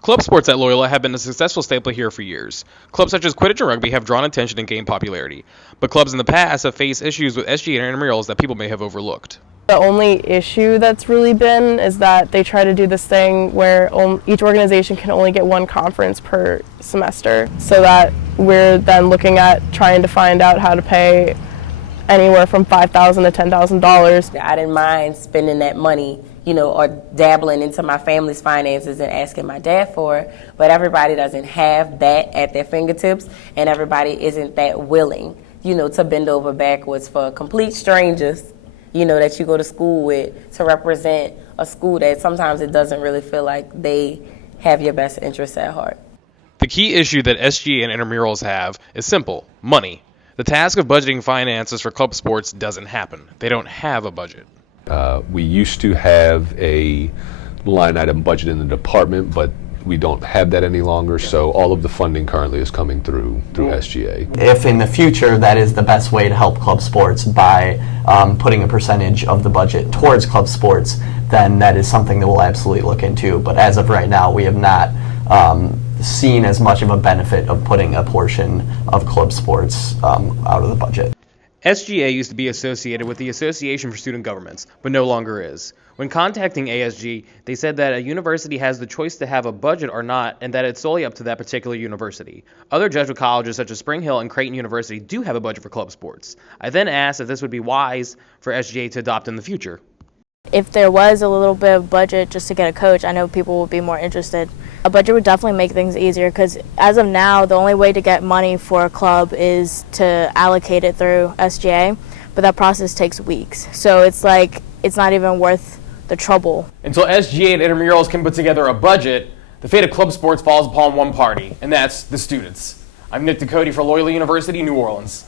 Club sports at Loyola have been a successful staple here for years. Clubs such as Quidditch and rugby have drawn attention and gained popularity, but clubs in the past have faced issues with SGA and intramurals that people may have overlooked. The only issue that's really been is that they try to do this thing where each organization can only get one conference per semester, so that we're then looking at trying to find out how to pay anywhere from $5,000 to $10,000. I didn't mind spending that money, or dabbling into my family's finances and asking my dad for it, but everybody doesn't have that at their fingertips, and everybody isn't that willing, to bend over backwards for complete strangers, that you go to school with, to represent a school that sometimes it doesn't really feel like they have your best interests at heart. The key issue that SGA and intramurals have is simple: money. The task of budgeting finances for club sports doesn't happen. They don't have a budget. We used to have a line item budget in the department, but we don't have that any longer, so all of the funding currently is coming through SGA. If in the future that is the best way to help club sports by putting a percentage of the budget towards club sports, then that is something that we'll absolutely look into. But as of right now, we have not seen as much of a benefit of putting a portion of club sports out of the budget. SGA used to be associated with the Association for Student Governments, but no longer is. When contacting ASG, they said that a university has the choice to have a budget or not, and that it's solely up to that particular university. Other Jesuit colleges such as Spring Hill and Creighton University do have a budget for club sports. I then asked if this would be wise for SGA to adopt in the future. If there was a little bit of budget just to get a coach, I know people would be more interested. A budget would definitely make things easier, because as of now, the only way to get money for a club is to allocate it through SGA, but that process takes weeks. So it's like, it's not even worth the trouble. Until SGA and intramurals can put together a budget, the fate of club sports falls upon one party, and that's the students. I'm Nick Ducote for Loyola University, New Orleans.